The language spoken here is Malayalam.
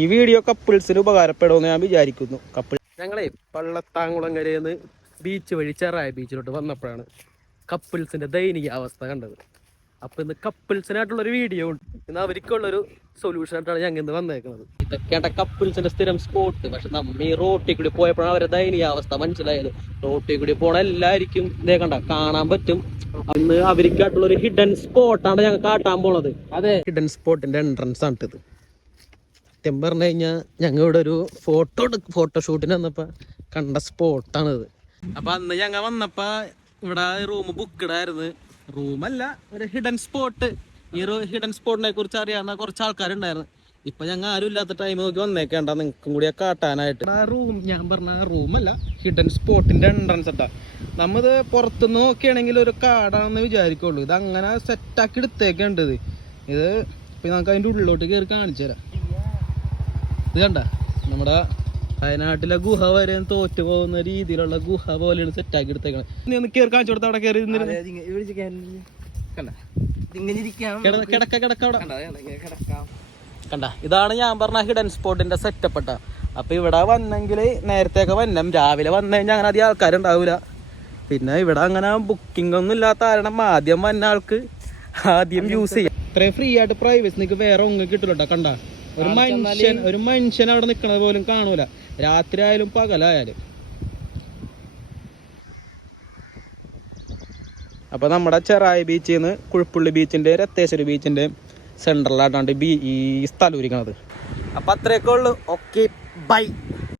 ഈ വീഡിയോ കപ്പിൾസിന് ഉപകാരപ്പെടുമെന്ന് ഞാൻ വിചാരിക്കുന്നു. ഞങ്ങളെ പള്ളത്താങ്കുളങ്ങരയിൽ നിന്ന് ബീച്ച് വഴി ചെറായ ബീച്ചിലോട്ട് വന്നപ്പോഴാണ് കപ്പിൾസിന്റെ ദയനീയ അവസ്ഥ കണ്ടത്. അപ്പൊ ഇന്ന് കപ്പിൾസിനായിട്ടുള്ളൊരു വീഡിയോ ഉണ്ട്. ഇന്ന് അവർക്കുള്ളൊരു സൊല്യൂഷൻ ആയിട്ടാണ് ഞങ്ങൾ ഇന്ന് വന്നേക്കുന്നത്. ഇതൊക്കെയാണ് കപ്പിൾസിന്റെ സ്ഥിരം സ്പോട്ട്. പക്ഷെ നമ്മ ഈ റോട്ടിൽ കൂടി പോയപ്പോഴാണ് അവരുടെ ദയനീയ അവസ്ഥ മനസ്സിലായത്. റോട്ടിൽ കൂടി പോണ എല്ലാവർക്കും ഇതേ കണ്ട കാണാൻ പറ്റും. അന്ന് അവർക്കായിട്ടുള്ള ഒരു ഹിഡൻ സ്പോട്ടാണ് ഞങ്ങൾ കാട്ടാൻ പോണത്. അതെ, ഹിഡൻ സ്പോട്ടിന്റെ എൻട്രൻസ് ആണ് ഇത്. സത്യം പറഞ്ഞു കഴിഞ്ഞാൽ ഞങ്ങൾ ഇവിടെ ഒരു ഫോട്ടോഷൂട്ടിന് വന്നപ്പോ കണ്ട സ്പോട്ടാണിത്. അപ്പൊ അന്ന് ഞങ്ങൾ വന്നപ്പോ ഇവിടെ റൂം ബുക്ക്ഡ് ആയിരുന്നു. റൂമല്ല, ഒരു ഹിഡൻ സ്പോട്ട്. ഈ ഹിഡൻ സ്പോട്ടിനെ കുറിച്ച് അറിയാവുന്ന കുറച്ച് ആൾക്കാരുണ്ടായിരുന്നു. ഇപ്പൊ ഞങ്ങൾ ആരും ഇല്ലാത്ത ടൈം നോക്കി വന്നേക്കേണ്ട നിങ്ങൾക്കും കൂടി കാട്ടാനായിട്ട്. ആ റൂം ഞാൻ പറഞ്ഞ റൂമല്ല, ഹിഡൻ സ്പോട്ടിന്റെ എൻട്രൻസ് ഇട്ടാ. നമ്മത് പുറത്തുനിന്ന് നോക്കുകയാണെങ്കിൽ ഒരു കാടാണെന്ന് വിചാരിക്കുള്ളൂ. ഇത് അങ്ങനെ സെറ്റാക്കി എടുത്തേക്കേണ്ടത്. ഇത് ഇപ്പൊ നമുക്ക് അതിന്റെ ഉള്ളിലോട്ട് കയറി കാണിച്ചു തരാം. ഇത് കണ്ട നമ്മുടെ വയനാട്ടിലെ ഗുഹ വരെ തോറ്റു പോകുന്ന രീതിയിലുള്ള ഗുഹ പോലെയാണ് സെറ്റാക്കി എടുത്തേക്കണം. നീ ഒന്ന് കയറി കാണിച്ചു കൊടുത്ത അവിടെ കയറി കണ്ട. ഇതാണ് ഞാൻ പറഞ്ഞ ഹിഡൻ സ്പോട്ടിന്റെ സെറ്റപ്പ് ഇട്ട. അപ്പൊ ഇവിടെ വന്നെങ്കിൽ നേരത്തെയൊക്കെ വന്നം. രാവിലെ വന്നു കഴിഞ്ഞാൽ അങ്ങനെ അധികം ആൾക്കാരുണ്ടാവൂല. പിന്നെ ഇവിടെ അങ്ങനെ ബുക്കിംഗ് ഒന്നും ഇല്ലാത്ത കാരണം ആദ്യം വന്ന ആൾക്ക് ആദ്യം യൂസ് ചെയ്യാം. ഇത്രയും ഫ്രീ ആയിട്ട് പ്രൈവസി നിനക്ക് വേറെ ഒന്നും കിട്ടില്ല. കണ്ട ഒരു മനുഷ്യൻ അവിടെ നിൽക്കണത് പോലും കാണൂല, രാത്രി ആയാലും പകലായാലും. അപ്പൊ നമ്മുടെ ചെറായി ബീച്ചിൽ നിന്ന് കുഴിപ്പുള്ളി ബീച്ചിന്റെ രത്തേശ്വരി ബീച്ചിന്റെ സെൻട്രലായിട്ടാണ് ഈ സ്ഥലം ഇരിക്കണത്. അപ്പൊ അത്രയൊക്കെ ഉള്ളു. Okay, by.